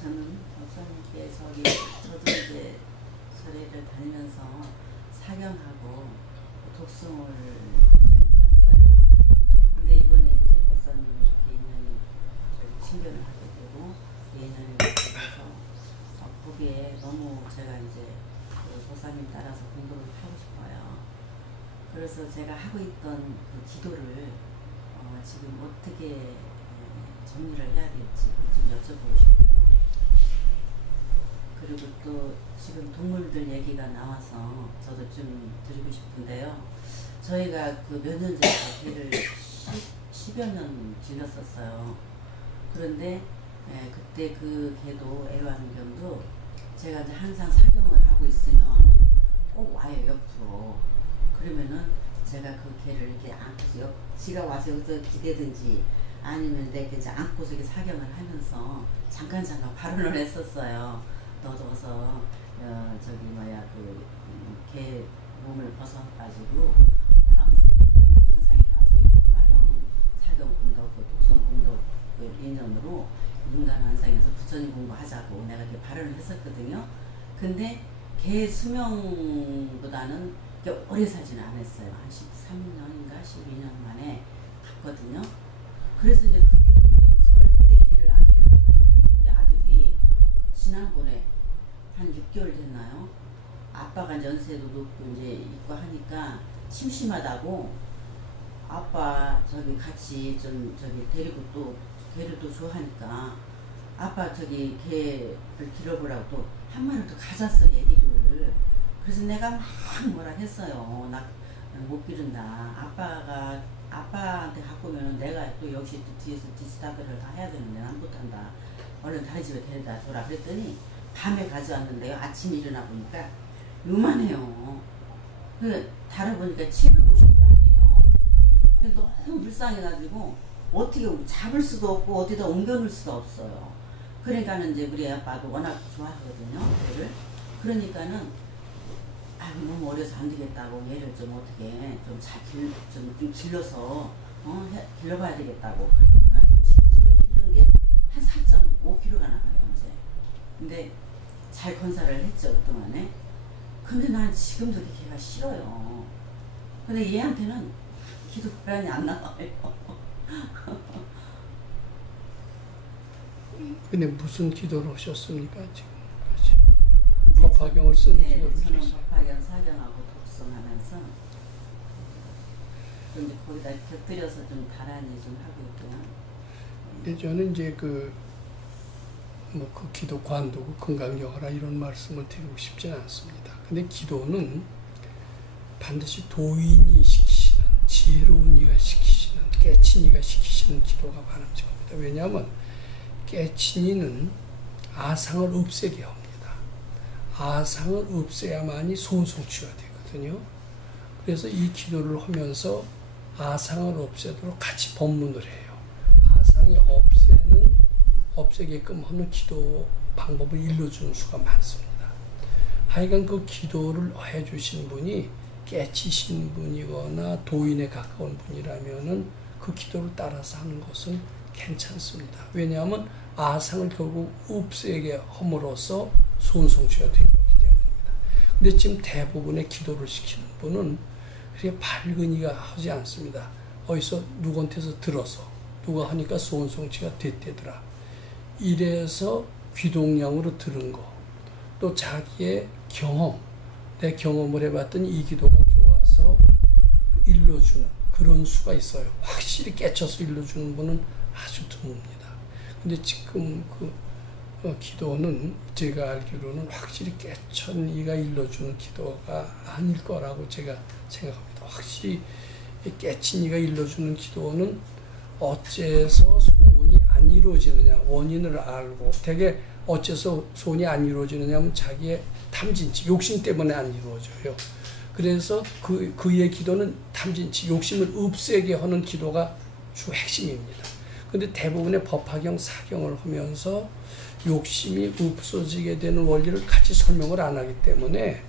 저는 목사님께 저도 이제 절에를 다니면서 사경하고 독송을 시작했어요. 근데 이번에 이제 목사님 이렇게 인연이 신견을 하게 되고 인연이 되어서 거기에 너무 제가 이제 그 목사님 따라서 공부를 하고 싶어요. 그래서 제가 하고 있던 그 기도를 지금 어떻게 정리를 해야 될지 좀 여쭤보고 싶고요. 그리고 또 지금 동물들 얘기가 나와서 저도 좀 드리고 싶은데요. 저희가 그 몇 년 전에 개를 10여 년 길렀었어요. 그런데 그때 그 개도 애완견도 제가 이제 항상 사경을 하고 있으면 꼭 와요, 옆으로. 그러면은 제가 그 개를 이렇게 안고서 지가 와서 여기서 기대든지 아니면 내가 이제 안고서 이렇게 사경을 하면서 잠깐 발언을 했었어요. 너도 어서 개 몸을 벗어가지고 다음 항상에 가서 법화경 사경 공덕 독성 공덕 인연으로 인간 환상에서 부처님 공부하자고 내가 이렇게 발언을 했었거든요. 근데 개 수명보다는 오래 살지는 않았어요. 한 13년인가 12년 만에 갔거든요. 그래서 이제 그 뒤로는 절대 길을 안 잃으려고 했는데 우리 아들이 지난번에 한 6개월 됐나요? 아빠가 연세도 높고 이제 있고 하니까 심심하다고 아빠 같이 좀 데리고 또 개를 또 좋아하니까 아빠 개를 길어보라고 또 한 마리를 또 가졌어, 애기를. 그래서 내가 막 뭐라 했어요. 나 못 기른다. 아빠한테 갖고 오면 내가 또 역시 또 뒤에서 디스타크를 다 해야 되는데 난 못한다. 얼른 다른 집에 데려다 줘라. 그랬더니 밤에 가져왔는데요. 아침에 일어나 보니까 요만해요. 달아보니까 750g이에요. 너무 불쌍해가지고 어떻게 잡을 수도 없고 어디다 옮겨놓을 수도 없어요. 그러니까는 이제 우리 아빠도 워낙 좋아하거든요. 얘를. 그러니까는 너무 어려서 안 되겠다고 얘를 좀 어떻게 좀 길러서 길러봐야 되겠다고. 지금 기르는 게 한 4.5kg가 나가요 이제. 근데 잘 건사를 했죠 그동안에. 근데 난 지금도 걔가 싫어요. 근데 얘한테는 기도 불안이 안 나와요. 근데 무슨 기도를 하셨습니까 지금까지? 법화경을 쓴 기도를 하셨어요? 저는 법화경 사경하고 독송하면서 이제 거기다 곁들여서 좀 다란히 좀 하고 있고요. 근데 저는 이제 그 기도 관두고 건강여하라 이런 말씀을 드리고 싶지는 않습니다. 근데 기도는 반드시 도인이 시키시는, 지혜로운 이가 시키시는, 깨친 이가 시키시는 기도가 바람직합니다. 왜냐하면 깨친 이는 아상을 없애게 합니다. 아상을 없애야만이 소원성취가 되거든요. 그래서 이 기도를 하면서 아상을 없애도록 같이 법문을 해요. 아상이 없애게끔 하는 기도 방법을 일러주는 수가 많습니다. 하여간 그 기도를 해주신 분이 깨치신 분이거나 도인에 가까운 분이라면은 그 기도를 따라서 하는 것은 괜찮습니다. 왜냐하면 아상을 결국 없애게 함으로써 소원성취가 되기 때문입니다. 근데 지금 대부분의 기도를 시키는 분은 그렇게 밝은 이가 하지 않습니다. 어디서 누구한테서 들어서 누가 하니까 소원성취가 됐대더라. 이래서 귀동량으로 들은 거, 또 자기의 경험, 내 경험을 해봤더니 이 기도가 좋아서 일러주는 그런 수가 있어요. 확실히 깨쳐서 일러주는 분은 아주 드뭅니다. 근데 지금 기도는 제가 알기로는 확실히 깨천 이가 일러주는 기도가 아닐 거라고 제가 생각합니다. 확실히 깨친 이가 일러주는 기도는 어째서 소원이 안 이루어지느냐 원인을 알고, 되게 어째서 소원이 안 이루어지느냐 하면 자기의 탐진치, 욕심 때문에 안 이루어져요. 그래서 그의 기도는 탐진치, 욕심을 없애게 하는 기도가 주 핵심입니다. 근데 대부분의 법화경, 사경을 하면서 욕심이 없어지게 되는 원리를 같이 설명을 안 하기 때문에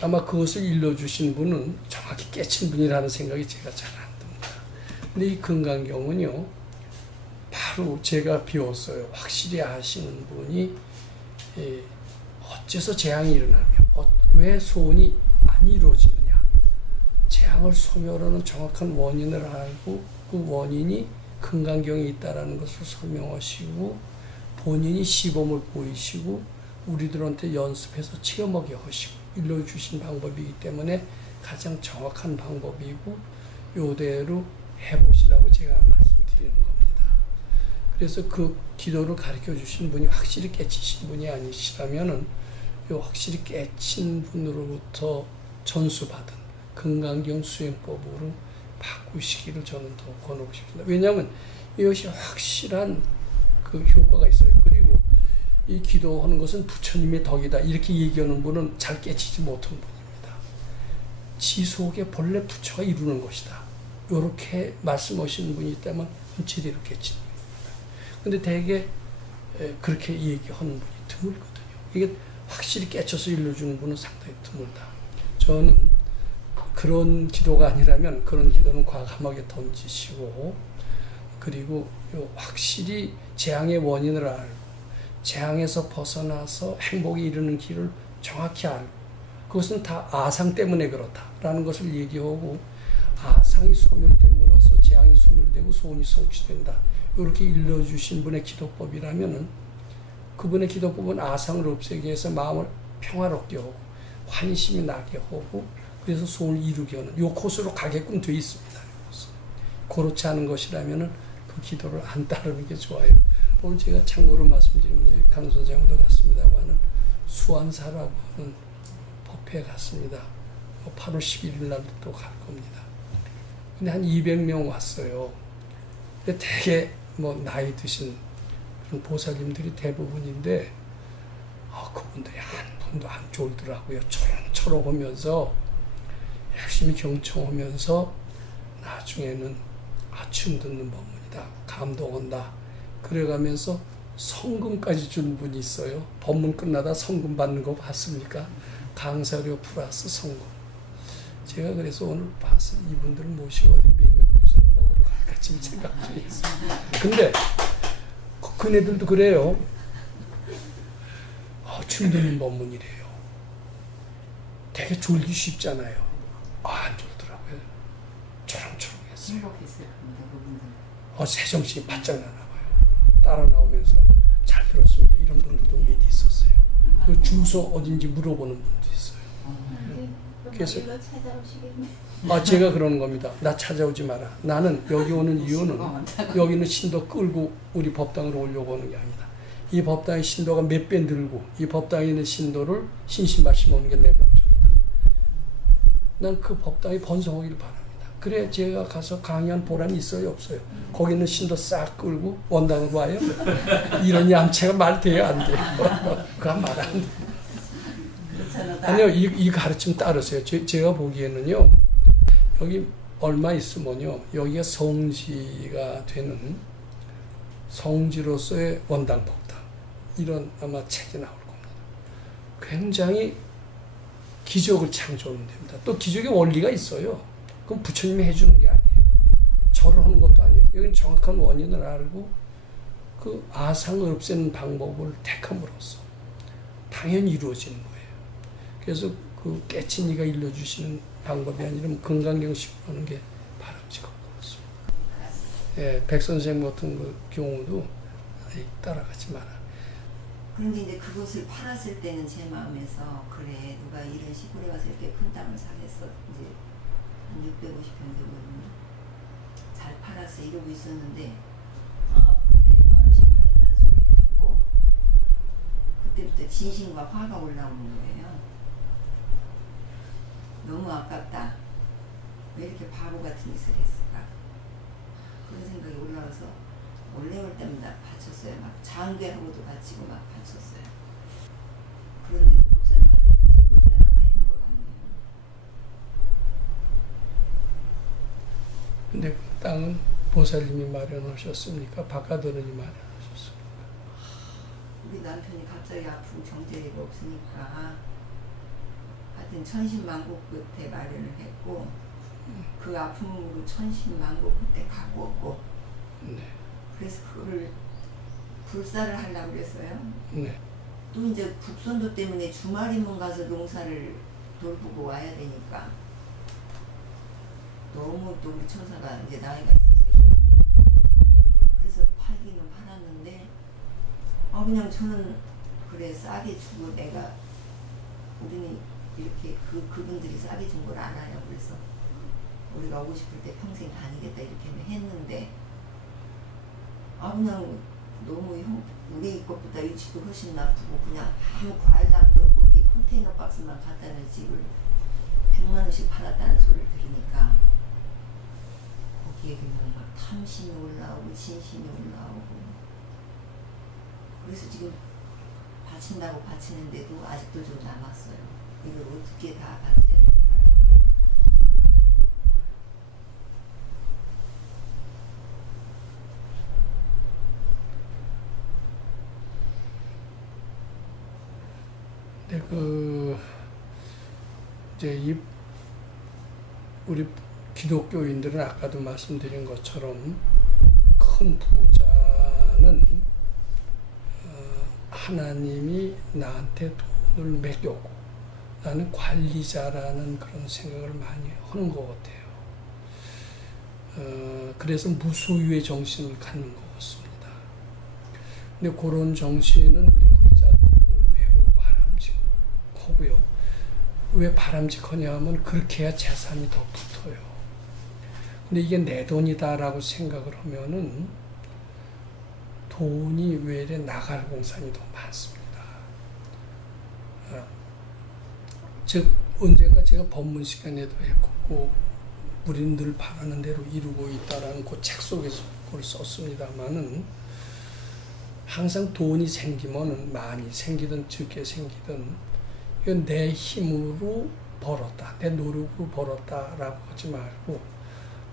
아마 그것을 일러주신 분은 정확히 깨친 분이라는 생각이 제가 잘 안 듭니다. 근데 이 건강경은요, 바로 바로 제가 비웠어요. 확실히 아시는 분이 어째서 재앙이 일어나며 왜 소원이 안 이루어지느냐. 재앙을 소멸하는 정확한 원인을 알고 그 원인이 금강경에 있다라는 것을 설명하시고 본인이 시범을 보이시고 우리들한테 연습해서 체험하게 하시고 일러주신 방법이기 때문에 가장 정확한 방법이고 요대로 해보시라고 제가 말씀드리는 겁니다. 그래서 그 기도를 가르쳐 주신 분이 확실히 깨치신 분이 아니시라면은 요 확실히 깨친 분으로부터 전수받은 금강경 수행법으로 바꾸시기를 저는 더 권하고 싶습니다. 왜냐하면 이것이 확실한 그 효과가 있어요. 그리고 이 기도하는 것은 부처님의 덕이다. 이렇게 얘기하는 분은 잘 깨치지 못한 분입니다. 지 속에 본래 부처가 이루는 것이다. 이렇게 말씀하시는 분이 있다면 제대로 깨치는 분입니다. 근데 대개 그렇게 얘기하는 분이 드물거든요. 이게 확실히 깨쳐서 일러주는 분은 상당히 드물다. 저는 그런 기도가 아니라면 그런 기도는 과감하게 던지시고 그리고 확실히 재앙의 원인을 알고 재앙에서 벗어나서 행복에 이르는 길을 정확히 알고 그것은 다 아상 때문에 그렇다라는 것을 얘기하고 아상이 소멸됨으로써 재앙이 소멸되고 소원이 성취된다. 이렇게 일러주신 분의 기도법이라면은 그분의 기도법은 아상을 없애기 위해서 마음을 평화롭게 하고 환심이 나게 하고 그래서 소원을 이루게 하는 요 코스로 가게끔 되어 있습니다. 그렇지 않은 것이라면은 그 기도를 안 따르는 게 좋아요. 오늘 제가 참고로 말씀드리면 강 선생님도 갔습니다만은 수완사라고 하는 법회에 갔습니다. 8월 11일 날도 또 갈 겁니다. 근데 한 200명 왔어요. 근데 되게 나이 드신 그런 보살님들이 대부분인데 그분들이 한 분도 안 졸더라고요. 초롱초롱 하면서 열심히 경청하면서 나중에는 춤 듣는 법문이다. 감동한다. 그래가면서 성금까지 준 분이 있어요. 법문 끝나다 성금 받는 거 봤습니까? 강사료 플러스 성금. 제가 그래서 오늘 봐서 이분들을 모시고 어디 메밀국수를 먹으러 갈까 지금 생각 중에 있습니다. 근데 그네들도 그래요. 춤 듣는 법문이래요. 되게 졸기 쉽잖아요. 안 졸더라고요. 초롱초롱했어요. 행복했을 겁니다. 그분들. 새정신이 바짝 나나 봐요. 따라 나오면서 잘 들었습니다. 이런 분들도 몇 있었어요. 그 주소 어딘지 물어보는 분도 있어요. 그래서 찾아오시겠네. 제가 그러는 겁니다. 나 찾아오지 마라. 나는 여기 오는 이유는 여기는 신도 끌고 우리 법당으로 오려고 하는 게 아니다. 이 법당의 신도가 몇 배 늘고 이 법당에 있는 신도를 신신말씀 오는 게 내 목적이다. 난 그 법당이 번성하기를 바랍니다. 그래 제가 가서 강의한 보람이 있어요 없어요? 거기 있는 신도 싹 끌고 원당으로 와요? 이런 얌체가 말 돼요 안 돼요? 그거 말 안 돼요. 아니요 이 가르침 따르세요. 제가 보기에는요 여기 얼마 있으면요 여기가 성지가 되는 성지로서의 원당 법당 이런 아마 책이 나올 겁니다. 굉장히 기적을 창조하면 됩니다. 또 기적의 원리가 있어요. 그럼 부처님이 해주는 게 아니에요. 절을 하는 것도 아니에요. 여기는 정확한 원인을 알고 그 아상을 없애는 방법을 택함으로써 당연히 이루어지는 거예요. 그래서 그 깨친 이가 일러주시는 방법이 아니라 금강경식으로 하는 게 바람직할 것 같습니다. 백 선생 같은 그 경우도 따라가지 마라. 그런데 이제 그것을 팔았을 때는 제 마음에서 그래 누가 이런 시골에 가서 이렇게 큰 땅을 사겠어 이제 한 650평 되거든요. 잘 팔았어 이러고 있었는데 100만 원씩 팔았다는 소리를 듣고 그때부터 진심과 화가 올라오는 거예요. 너무 아깝다. 왜 이렇게 바보 같은 짓을 했을까? 그런 생각이 올라와서 올레올 때마다 바쳤어요. 막 장괴하고도 바치고 막 바쳤어요. 그런데 목사님한테 찌꺼기가 남아있는 것 같네요. 근데 그 땅은 보살님이 마련하셨습니까? 바깥어른이 마련하셨습니까? 우리 남편이 갑자기 아프고 경제력이 없으니까 하여튼 천신만고 끝에 마련을 했고 그 아픔으로 천신만고 끝에 갖고 왔고 네. 그래서 그거를 불사를 하려고 그랬어요. 네. 또 이제 북선도 때문에 주말이면 가서 농사를 돌보고 와야 되니까 너무 또 우리 처사가 이제 나이가 있어서 그래서 팔기는 팔았는데 그냥 저는 그래 싸게 주고 내가 우리는 이렇게 그분들이 싸게 준 걸 알아요. 그래서 우리가 오고 싶을 때 평생 다니겠다 이렇게 했는데 그냥 너무 우리 것보다 위치도 훨씬 나쁘고 그냥 아무 과일도 없고 이렇게 컨테이너 박스만 갖다 는 집을 100만 원씩 팔았다는 소리를 들으니까 거기에 그냥 막 탐심이 올라오고 진심이 올라오고 그래서 지금 바친다고 바치는데도 아직도 좀 남았어요. 이걸 어떻게 다 바쳐야 될까요? 네, 이제 우리 기독교인들은 아까도 말씀드린 것처럼 큰 부자는 하나님이 나한테 돈을 맡겨고 나는 관리자라는 그런 생각을 많이 하는 것 같아요. 그래서 무소유의 정신을 갖는 것 같습니다. 근데 그런 정신은 우리 부자들도 매우 바람직하고요. 왜 바람직하냐 하면 그렇게 해야 재산이 더 붙어요. 근데 이게 내 돈이다라고 생각을 하면은 돈이 왜 이래 나갈 공산이 더 많습니다. 즉 언젠가 제가 법문 시간에도 했고 우리는 늘 바라는 대로 이루고 있다라는 그 책 속에서 그걸 썼습니다만은 항상 돈이 생기면은 많이 생기든 적게 생기든 이건 내 힘으로 벌었다, 내 노력으로 벌었다라고 하지 말고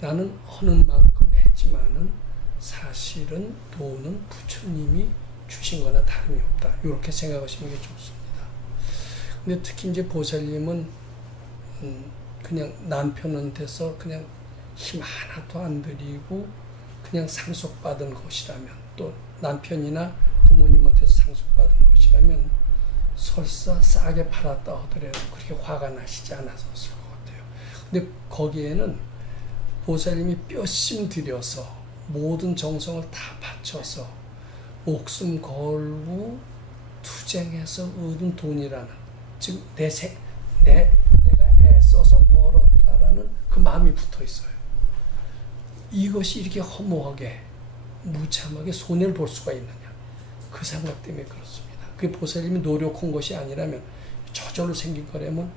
나는 하는 만큼 했지만은 사실은 돈은 부처님이 주신 거나 다름이 없다. 이렇게 생각하시는 게 좋습니다. 근데 특히 이제 보살님은 그냥 남편한테서 그냥 힘 하나도 안 들이고 그냥 상속받은 것이라면 또 남편이나 부모님한테서 상속받은 것이라면 설사 싸게 팔았다 하더라도 그렇게 화가 나시지 않았을 것 같아요. 근데 거기에는 보살님이 뼈심 들여서 모든 정성을 다 바쳐서 목숨 걸고 투쟁해서 얻은 돈이라는 즉 내가 애써서 벌었다라는 그 마음이 붙어 있어요. 이것이 이렇게 허무하게 무참하게 손해를 볼 수가 있느냐 그 생각 때문에 그렇습니다. 그게 보살님이 노력한 것이 아니라면 저절로 생긴 거라면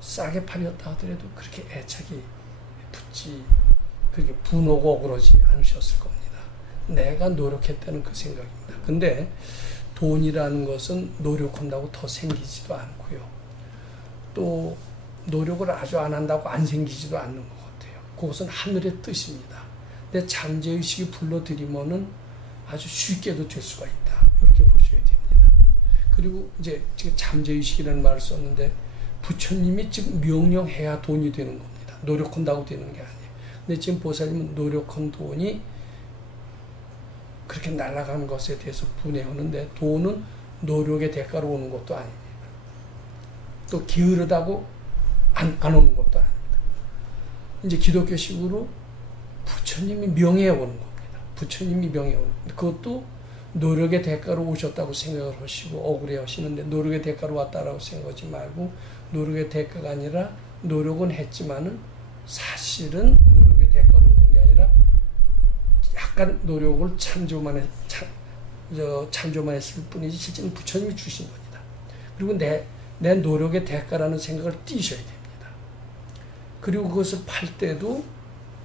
싸게 팔렸다 하더라도 그렇게 애착이 붙지 그렇게 분하고 그러지 않으셨을 겁니다. 내가 노력했다는 그 생각입니다. 근데 돈이라는 것은 노력한다고 더 생기지도 않고요. 또 노력을 아주 안 한다고 안 생기지도 않는 것 같아요. 그것은 하늘의 뜻입니다. 내 잠재의식이 불러들이면은 아주 쉽게도 될 수가 있다. 이렇게 보셔야 됩니다. 그리고 이제 지금 잠재의식이라는 말을 썼는데 부처님이 지금 명령해야 돈이 되는 겁니다. 노력한다고 되는 게 아니에요. 근데 지금 보살님은 노력한 돈이 그렇게 날아가는 것에 대해서 분해하는데 돈은 노력의 대가로 오는 것도 아닙니다. 또 게으르다고 안 오는 것도 아닙니다. 이제 기독교식으로 부처님이 명예에 오는 겁니다. 부처님이 명예에 오는 겁니다. 그것도 노력의 대가로 오셨다고 생각을 하시고 억울해 하시는데 노력의 대가로 왔다라고 생각하지 말고 노력의 대가가 아니라 노력은 했지만은 사실은 노력의 대가로 얻은 게 아니라 약간 노력을 참조만 했을 뿐이지 실제는 부처님이 주신 겁니다. 그리고 내 노력의 대가라는 생각을 띄셔야 됩니다. 그리고 그것을 팔 때도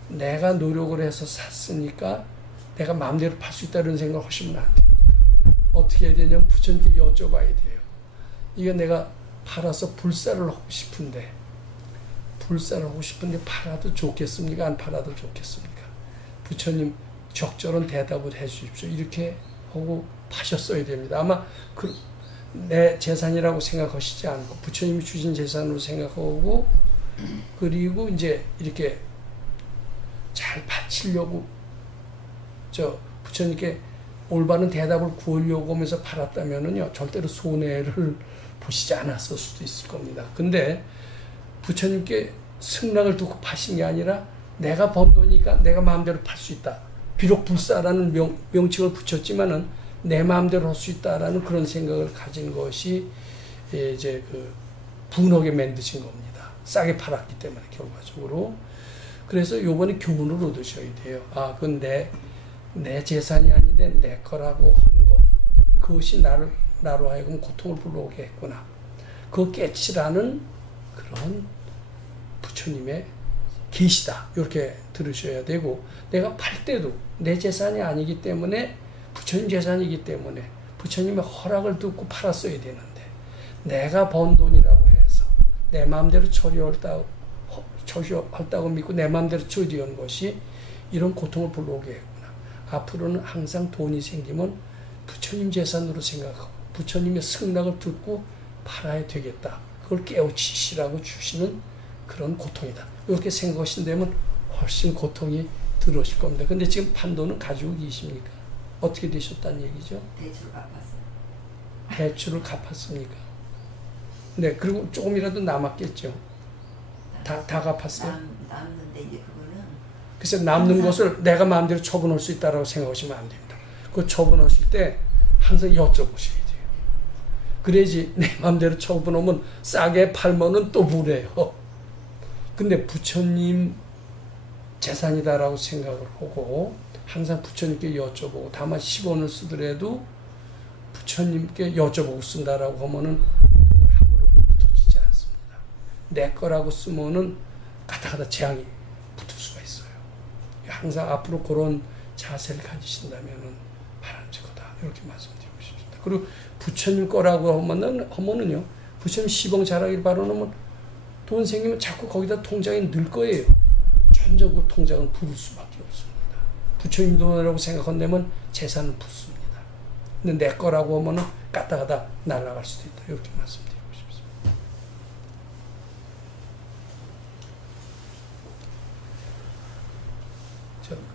내가 노력을 해서 샀으니까 내가 마음대로 팔 수 있다는 생각을 하시면 안 됩니다. 어떻게 해야 되냐면 부처님께 여쭤봐야 돼요. 이게 내가 팔아서 불사를 하고 싶은데 팔아도 좋겠습니까? 안 팔아도 좋겠습니까? 부처님 적절한 대답을 해 주십시오. 이렇게 하고 파셨어야 됩니다. 아마 내 재산이라고 생각하시지 않고 부처님이 주신 재산으로 생각하고 그리고 이제 이렇게 잘 바치려고 부처님께 올바른 대답을 구하려고 하면서 팔았다면은요, 절대로 손해를 보시지 않았을 수도 있을 겁니다. 근데 부처님께 승낙을 두고 파신 게 아니라 내가 번 돈이니까 내가 마음대로 팔 수 있다. 비록 불사라는 명칭을 붙였지만은 내 마음대로 할 수 있다라는 그런 생각을 가진 것이 이제 그 분하게 만드신 겁니다. 싸게 팔았기 때문에 결과적으로. 그래서 요번에 교훈을 얻으셔야 돼요. 아, 그건 내 재산이 아닌데 내 거라고 한 거. 그것이 나로 하여금 고통을 불러오게 했구나. 그거 깨치라는 그런 부처님의 계시다. 이렇게 들으셔야 되고, 내가 팔 때도 내 재산이 아니기 때문에 부처님 재산이기 때문에 부처님의 허락을 듣고 팔았어야 되는데, 내가 번 돈이라고 해서 내 마음대로 처리한다고 믿고 내 마음대로 처리한 것이 이런 고통을 불러오게 했구나. 앞으로는 항상 돈이 생기면 부처님 재산으로 생각하고 부처님의 승낙을 듣고 팔아야 되겠다. 그걸 깨우치시라고 주시는 그런 고통이다. 이렇게 생각하신다면 훨씬 고통이 덜 오실 겁니다. 근데 지금 판돈은 가지고 계십니까? 어떻게 되셨다는 얘기죠? 대출 갚았어요. 대출을 갚았습니까? 네, 그리고 조금이라도 남았겠죠. 다 갚았어요? 남는데 이제 그거는. 그래서 남는 것을 내가 마음대로 처분할 수 있다고 생각하시면 안 됩니다. 그 처분하실 때 항상 여쭤보셔야 돼요. 그래야지 내 마음대로 처분하면 싸게 팔면은 또 무래요. 근데 부처님 재산이다라고 생각을 하고 항상 부처님께 여쭤보고, 다만 10원을 쓰더라도 부처님께 여쭤보고 쓴다라고 하면은 돈이 함부로 흩어지지 않습니다. 내 거라고 쓰면은 가다가다 재앙이 붙을 수가 있어요. 항상 앞으로 그런 자세를 가지신다면은 바람직하다. 이렇게 말씀드리고 싶습니다. 그리고 부처님 거라고 하면은요, 부처님 시봉 잘하길 바라면 돈 생기면 자꾸 거기다 통장에 넣을 거예요. 점점 그 통장은 부를 수밖에 없습니다. 부처님 돈이라고 생각한다면 재산은 붙습니다. 근데 내 거라고 하면은 까다가다 날아갈 수도 있다. 이렇게 말씀드리고 싶습니다.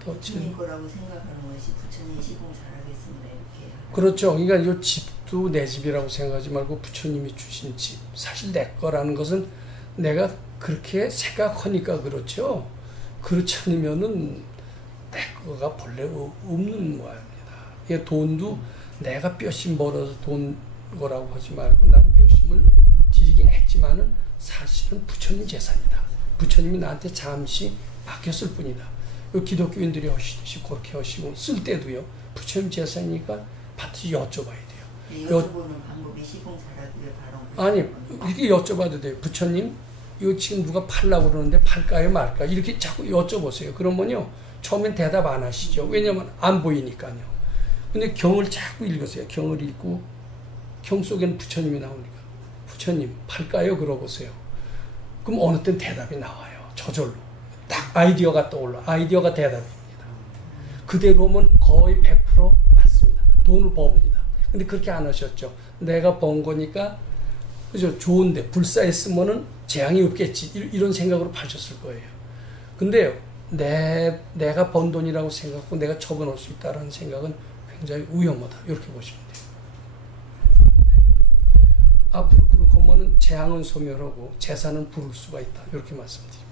부처님 거라고 생각하는 것이 부처님 시공 잘하겠습니다. 이렇게. 그렇죠. 그러니까 이 집도 내 집이라고 생각하지 말고 부처님이 주신 집. 사실 내 거라는 것은 내가 그렇게 생각하니까 그렇죠. 그렇지 않으면은 내 거가 본래 없는 모양입니다. 돈도 내가 뼈심 벌어서 돈 거라고 하지 말고, 난 뼈심을 들이긴 했지만은 사실은 부처님 재산이다. 부처님이 나한테 잠시 맡겼을 뿐이다. 기독교인들이 하시듯이 그렇게 하시고, 쓸 때도요, 부처님 재산이니까 반드시 여쭤봐야 돼요. 여쭤보는 방법이 시공 잘하길 바라고. 아니, 이렇게 여쭤봐도 돼요. 부처님, 이거 지금 누가 팔라고 그러는데 팔까요 말까? 이렇게 자꾸 여쭤보세요. 그러면요, 처음엔 대답 안 하시죠. 왜냐면 안 보이니까요. 근데 경을 자꾸 읽으세요. 경을 읽고 경 속에는 부처님이 나오니까 부처님 팔까요? 그러보세요. 그럼 어느 땐 대답이 나와요. 저절로. 딱 아이디어가 떠올라. 아이디어가 대답입니다. 그대로 오면 거의 100% 맞습니다. 돈을 법니다. 근데 그렇게 안 하셨죠. 내가 번 거니까 그죠? 좋은데 불사했으면은 재앙이 없겠지. 이런 생각으로 파셨을 거예요. 근데 내가 번 돈이라고 생각하고 내가 처분할 수 있다는 생각은 굉장히 위험하다. 이렇게 보시면 돼요. 네. 앞으로 그렇게 하면은 재앙은 소멸하고 재산은 부를 수가 있다. 이렇게 말씀드립니다.